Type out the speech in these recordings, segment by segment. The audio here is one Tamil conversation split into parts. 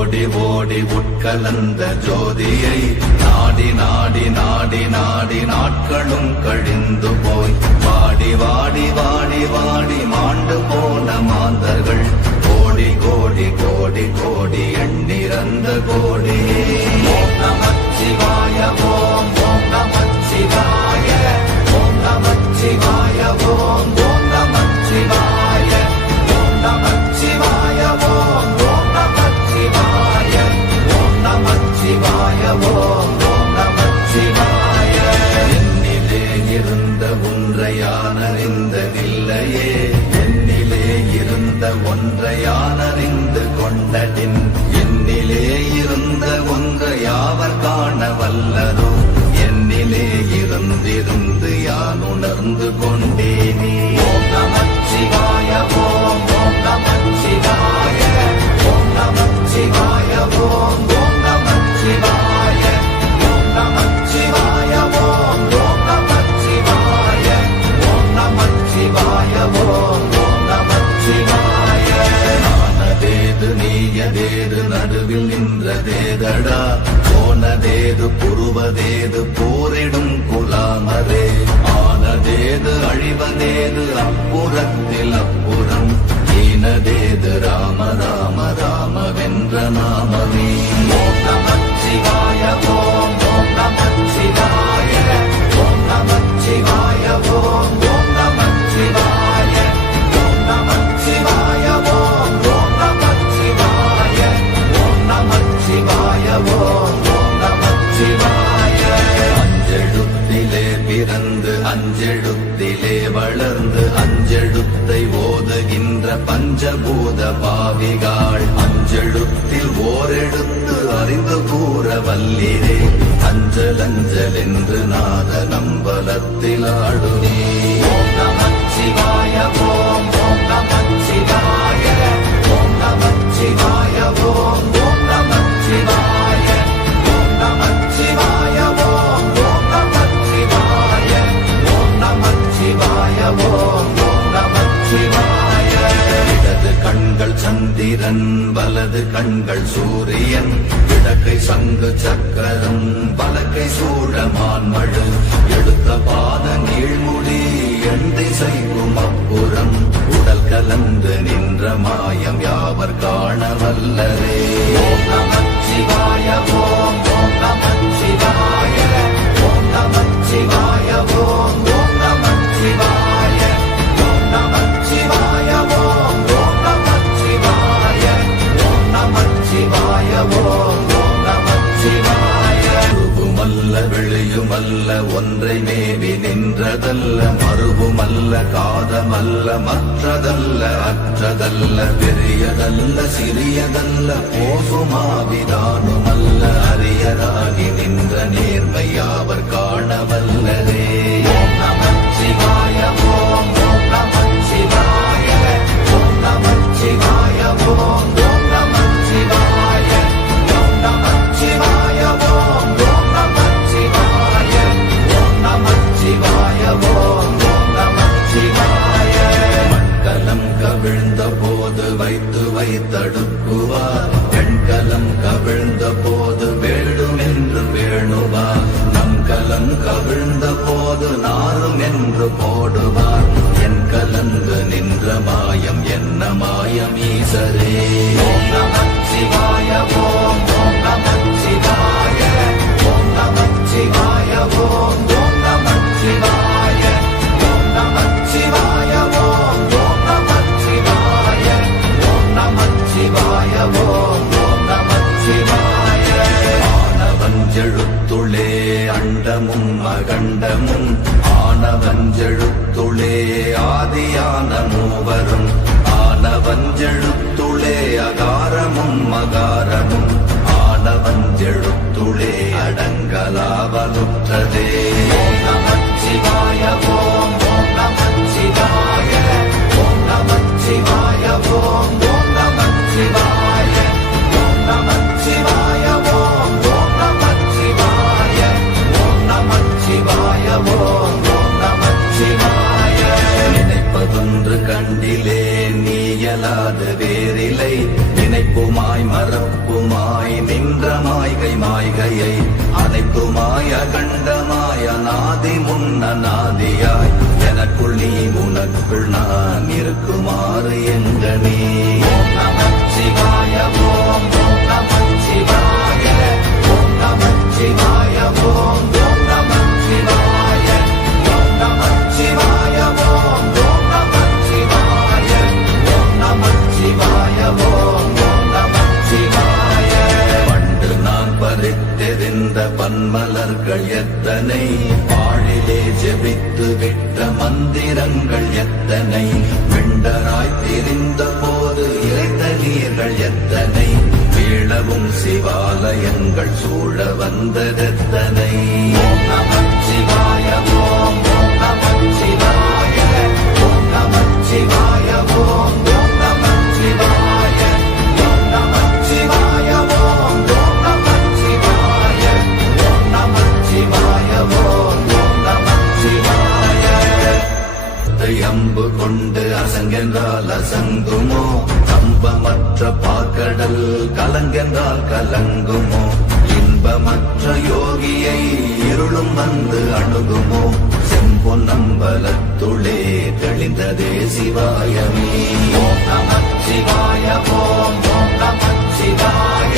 ஓடி ஓடி உட்கலந்த ஜோதியை நாடி நாடி நாடி நாடி நாட்களும் கழிந்து போய் வாடி வாடி வாடி வாடி மாண்டு போன மாந்தர்கள் கோடி கோடி கோடி கோடி எண்ணிறந்த கோடி. ஓம் நமச்சிவாய ஓம் ஓம் நமச்சிவாய ஓம் நமச்சிவாய ஓம் ஓம் நமச்சிவாய ஓம் நமச்சிவாய ஓம் ஓம் நமச்சிவாய ஓம் நமச்சிவாய ஓம் ஓம் நமச்சிவாய. என்னிலே இருந்த ஒன்றையானறிந்ததில்லையே என்னிலே இருந்த ஒன்றையானறிந்து கொண்டடின் என்னிலே இருந்த ஒன்றை யாவர் காண வல்லரோ என்னிலே இருந்திருந்து யான் உணர்ந்து கொண்டேனே. ஓம் நமச்சிவாய ஓம் ஓம் நமச்சிவாய ஓம் நமச்சிவாய ஓம் ஓம் நமச்சிவாய ஓம் நமச்சிவாய ஓம் ஓம் நமச்சிவாய ஓம் நமச்சிவாய ஓம் ஓம் நமச்சிவாய. நானதேது நீயதேது நடுவில் நின்றதேதடா போனதேது புருவதேது போரிடும் குலாமரே ஆனதேது அழிவதேது அப்புறத்தில் அப்புறம் ஈனதேது ராம ராம ராம வென்ற நாமமே. ஓம் நமச்சிவாய ஓம் ஓம் நமச்சிவாய ஓம் நமச்சிவாய ஓம் ஓம் நமச்சிவாய ஓம் நமச்சிவாய ஓம் ஓம் நமச்சிவாய ஓம் நமச்சிவாய ஓம் ஓம் நமச்சிவாய. அஞ்செழுத்திலே பிறந்து அஞ்செழுத்திலே வளர்ந்து அஞ்செழுத்தை ஓதுகின்ற பஞ்சபூத பாவிகாள் அஞ்செழுத்தில் ஓரெழுத்து அறிந்து கூற வல்லிரே அஞ்சல் அஞ்சல் என்று நாத நம்பலத்தில் ஆடுவே. ஓம் நமச்சிவாய ஓம் ஓம் நமச்சிவாய ஓம் நமச்சிவாய ஓம் ஓம் நமச்சிவாய ஓம் நமச்சிவாய ஓம் ஓம் நமச்சிவாய ஓம் நமச்சிவாய ஓம் ஓம் நமச்சிவாய. இடது கண்கள் சந்திரன் வலது கண்கள் சூரியன் இடக்கை சங்கு சக்கரம் வலக்கை சூழமான் மழு எடுத்த பாத நீழ்முடி எண் திசைக்கும் அப்புறம் உடல் கலந்து நின்ற மாயம் யாவர் காண வல்லரே. ஓம் நமச்சிவாய ஓம் ஓம் நமச்சிவாய ஓம் நமச்சிவாய ஓம் ஓம் நமச்சிவாய ஓம் நமச்சிவாய ஓம் ஓம் நமச்சிவாய ஓம் நமச்சிவாய ஓம் ஓம் நமச்சிவாய. உருவுமல்ல வெளியுமல்ல ஒன்றை மேவி நின்றதல்ல மறுவுமல்ல காதமல்ல மற்றதல்ல அற்றதல்ல பெரியதல்ல சிறியதல்ல போகுமாவிதானுமல்ல அரியராகி நின்ற நேர்மையாவர் காண வல்லரே. ஓம் நமச்சிவாய ஓம் ஓம் நமச்சிவாய ஓம் நமச்சிவாய ஓம் ஓம் நமச்சிவாய ஓம் நமச்சிவாய ஓம் ஓம் நமச்சிவாய ஓம் நமச்சிவாய ஓம் ஓம் நமச்சிவாய. மண்கலம் கவிழ்ந்த போது வைத்து வைத்தடுக்குவார் பெண்கலம் கவிழ்ந்த போது வேடும் என்று வேணுவார் நம்கலம் கவிழ்ந்த போது நாரும் என்று போடுவார் என் கலந்து நின்ற மாயம் என்ன மாயம் ஈசரே. ஓம் நமச்சிவாய ஓம் ஓம் நமச்சிவாய ஓம் நமச்சிவாய ஓம் ஓம் நமச்சிவாய ஓம் நமச்சிவாய ஓம் ஓம் நமச்சிவாய ஓம் நமச்சிவாய ஓம் ஓம் நமச்சிவாய. ஆனவஞ்செழுத்துளே அண்டமும் அகண்டமும் ஆனவஞ்செழுத்துளே ஆதியான மூவரும் ஆனவஞ்செழுத்துளே அகாரமும் மகாரமும் ஆனவஞ்செழுத்துளே அடங்கலாவலுற்றதே. ஓம் நமச்சிவாய ஓம் ஓம் நமச்சிவாய ஓம் நமச்சிவாய ஓம் ஓம் நமச்சிவாய ஓம் நமச்சிவாய ஓம் ஓம் நமச்சிவாய ஓம் நமச்சிவாய ஓம் ஓம் நமச்சிவாய. நினைப்பதொன்று கண்டிலே நீயலாது வேறிலை நினைப்புமாய் மறப்புமாய் அனாதி முன்னநாதியாய் எனக்குள் நீ உனக்குள் நான் இருக்குமாறு எங்கனே. ஓம் நமச்சிவாய ஓம் ஓம் நமச்சிவாய ஓம் நமச்சிவாய ஓம் ஓம் நமச்சிவாய ஓம் நமச்சிவாய ஓம் ஓம் நமச்சிவாய ஓம் நமச்சிவாய ஓம் ஓம் நமச்சிவாய. பண்டு நான் பறித்தெறிந்த பன்மலர்கள் எத்தனை, பாழிலே ஜெபித்து விட்ட மந்திரங்கள் எத்தனை, விண்டராய் திரிந்த போது இறைத்த நீர்கள் எத்தனை, வீழவும் சிவாலயங்கள் சூழ வந்ததெத்தனை. ஓம் நமச்சிவாய ஓம் ஓம் நமச்சிவாய ஓம் நமச்சிவாய ஓம் ஓம் நமச்சிவாய ஓம் நமச்சிவாய ஓம் ஓம் நமச்சிவாய ஓம் நமச்சிவாய ஓம் ஓம் நமச்சிவாய. அம்பு கொண்டு அசங்கென்றால் அசங்குமோ, கம்பமற்ற பார்க்கடல் கலங்கென்றால் கலங்குமோ, இன்பமற்ற யோகியை இருளும் வந்து அணுகுமோ, செம்பொன்னம்பலத்துளே தெளிந்ததே சிவாயமே. ஓம் நமச்சிவாய ஓம் ஓம் நமச்சிவாய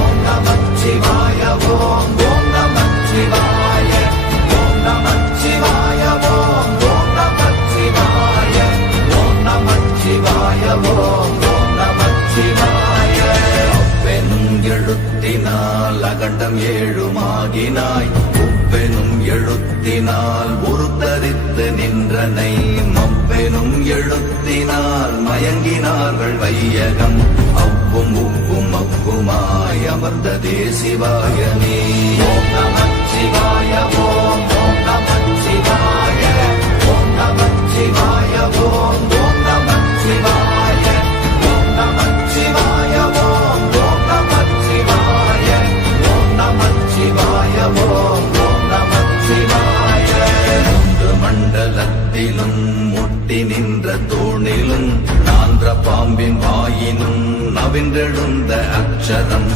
ஓம் நமச்சிவாய ஓம் ஓம் நமச்சிவாய ஓம் நமச்சிவாய ஓம் ஓம் நமச்சிவாய ஓம் நமச்சிவாய ஓம் ஓம் நமச்சிவாய. அப்பெனும் எழுத்தினால் அகண்டம் ஏழுமாகினாய், உப்பெனும் எழுத்தினால் உருத்தரித்து நின்றனை, மப்பெனும் எழுத்தினால் மயங்கினார்கள் வையகம், அவ்வும் உப்பும் அப்புமாய் அமர்ந்ததே சிவாயமே. ஓம் நமச்சிவாய ஓம் ஓம் நமச்சிவாய ஓம் நமச்சிவாய ஓம் ஓம் நமச்சிவாய ஓம் நமச்சிவாய ஓம் ஓம் நமச்சிவாய ஓம் நமச்சிவாய ஓம் ஓம் நமச்சிவாய. மூன்று மண்டலத்திலும் முட்டி நின்ற தூணிலும் நான்ற பாம்பின் வாயினும் நவின்றெழுந்த அக்ஷரம்,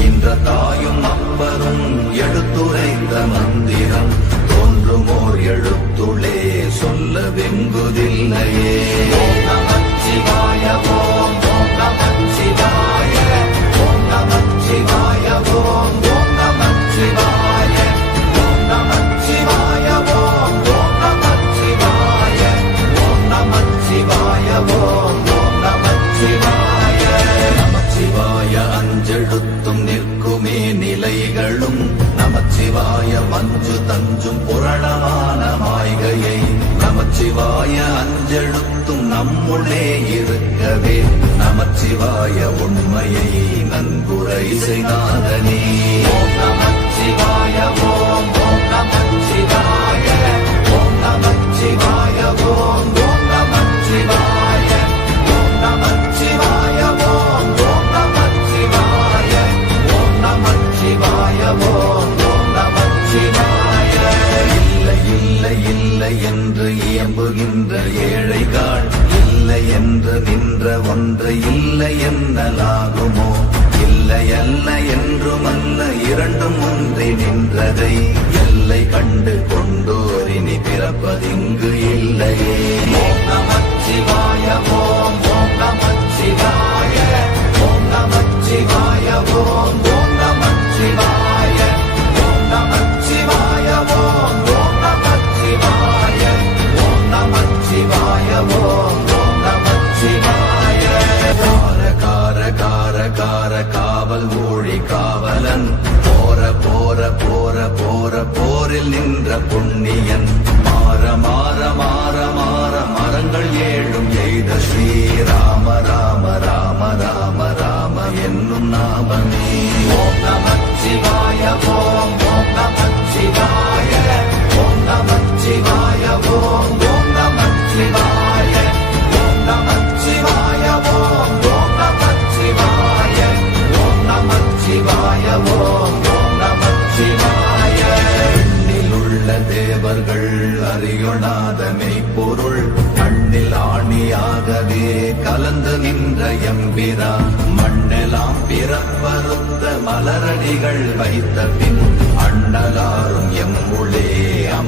ஈன்ற தாயும் அப்பரும் எடுத்துரைத்த மந்திரம், தோன்றுமோர் எழுத்துளே சொல்ல வெங்குதில்லையே. ஓம் நமச்சிவாய ஓம் ஓம் நமச்சிவாய ஓம் நமச்சிவாய ஓம் ஓம் நமச்சிவாய ஓம் நமச்சிவாய ஓம் ஓம் நமச்சிவாய ஓம் நமச்சிவாய ஓம் ஓம் நமச்சிவாய. நமச்சிவாய அஞ்செழுத்தும் நிற்குமே நிலைகளும், நமச்சிவாய மஞ்சு தஞ்சும் புரணமான மாய்கையை, நமச்சிவாய அஞ்செழுத்தும் நம்முள்ளே இருக்கவே, நமச்சிவாய உண்மையை நன்குரை செய்தாதனே. ஓம் நமச்சிவாய ஓம் ஓம் நமச்சிவாய ஓம் நமச்சிவாய ஓம் ஓம் நமச்சிவாய ஓம் நமச்சிவாய ஓம் ஓம் நமச்சிவாய ஓம் நமச்சிவாய ஓம் ஓம் நமச்சிவாய. இல்லை இல்லை இல்லை என்று இயம்புகின்ற ஏழைகள், இல்லை என்று நின்ற ஒன்று இல்லை என்னலாகுமோ, இல்லை அல்ல என்றுமல்ல இரண்டும் ஒன்றி நின்றதை, எல்லை கண்டு கொண்டோரினி பிறப்பதிங்கு இல்லையே. ஓம் நமச்சிவாய ஓம் ஓம் நமச்சிவாய ஓம் நமச்சிவாய ஓம் ஓம் நமச்சிவாய ஓம் நமச்சிவாய ஓம் ஓம் நமச்சிவாய ஓம் நமச்சிவாய ஓம் ஓம் நமச்சிவாய. கார கார கார கார காவல் ஊழி காவலன், போர போர போர போர போரில் நின்ற புண்ணியன், மாற மாற மாற மாற மரங்கள் ஏழும் எய்த ஸ்ரீராம ராம ராம ராம ராம என்னும் நாமமே. ஓம் நமச்சிவாய ஓம் ஓம் நமச்சிவாய ஓம் நமச்சிவாய ஓம் ஓம் நமச்சிவாய ஓம் நமச்சிவாய ஓம் ஓம் நமச்சிவாய ஓம் நமச்சிவாய ஓம் ஓம் நமச்சிவாய. எண்ணிலுள்ள தேவர்கள் அறியொணாத மெய்ப்பொருள், கண்ணில் ஆணியாகவே கலந்து நின்ற எம்பிரா, மண்ணெல்லாம் பிறப்பறுத்த மலரடிகள் வைத்த பின் அண்ணலாரும் எம்முளே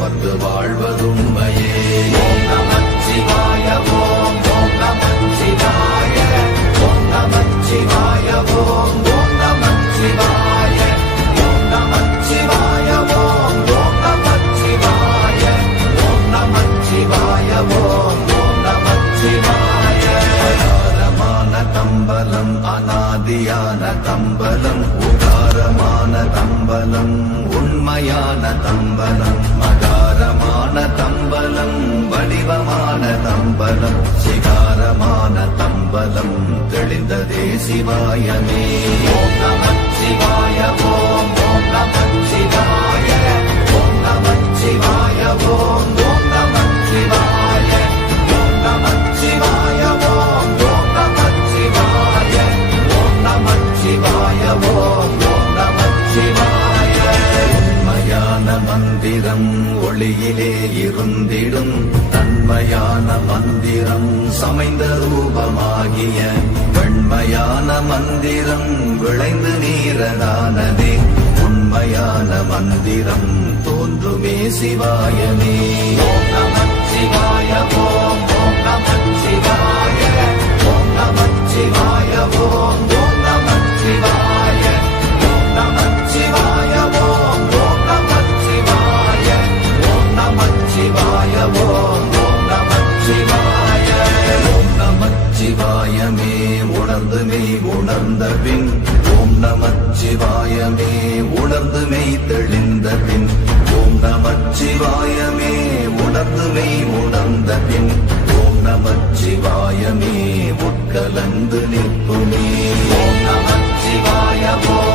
உணர்ந்து வாழ்வதுண்மையே. ஓம் நமச்சிவாய ஓம் ஓம் நமச்சிவாய ஓம் நமச்சிவாய ஓம் ஓம் நமச்சிவாய ஓம் நமச்சிவாய ஓம் ஓம் நமச்சிவாய ஓம் நமச்சிவாய ஓம் ஓம் நமச்சிவாய. அகாரமான தம்பலம் அநாதியான தம்பலம் உகாரமான தம்பலம் உண்மையான தம்பலம் மகாரமான தம்பலம் வடிவமான தம்பலம் சிகாரமான தம்பலம் தெளிந்ததே சிவாயமே. ஓம் நமச்சிவாய ஓம் ஓம் நமச்சிவாய ஓம் நமச்சிவாய ஓம் ஓம் நமச்சிவாய ஓம் நமச்சிவாய ஓம் ஓம் நமச்சிவாய ஓம் நமச்சிவாய ஓம் ஓம் நமச்சிவாய. உண்மையான மந்திரம் ஒளியிலே இருந்திடும் தன்மையான மந்திரம் சமைந்த ரூபமாகிய வெண்மையான மந்திரம் விளைந்து நீரதானதே. உண்மையான மந்திரம் தோன்றுமே சிவாயமே. ஓம் நமச்சிவாய ஓம் ஓம் நமச்சிவாய ஓம் நமச்சிவாய ஓம் ஓம் நமச்சிவாய ஓம் நமச்சிவாய ஓம் ஓம் நமச்சிவாய ஓம் நமச்சிவாய ஓம் ஓம் நமச்சிவாய. ஓம் நமச்சிவாயமே உணர்ந்துமே உணர்ந்த பின் ஓம் நமச்சிவாயமே உணர்ந்துமே தெளிந்த பின் ஓம் நமச்சிவாயமே உணர்ந்துமே உணர்ந்த பின் ஓம் நமச்சிவாயமே உட்கலந்து நிற்புமே. ஓம் நமச்சிவாய ஓம்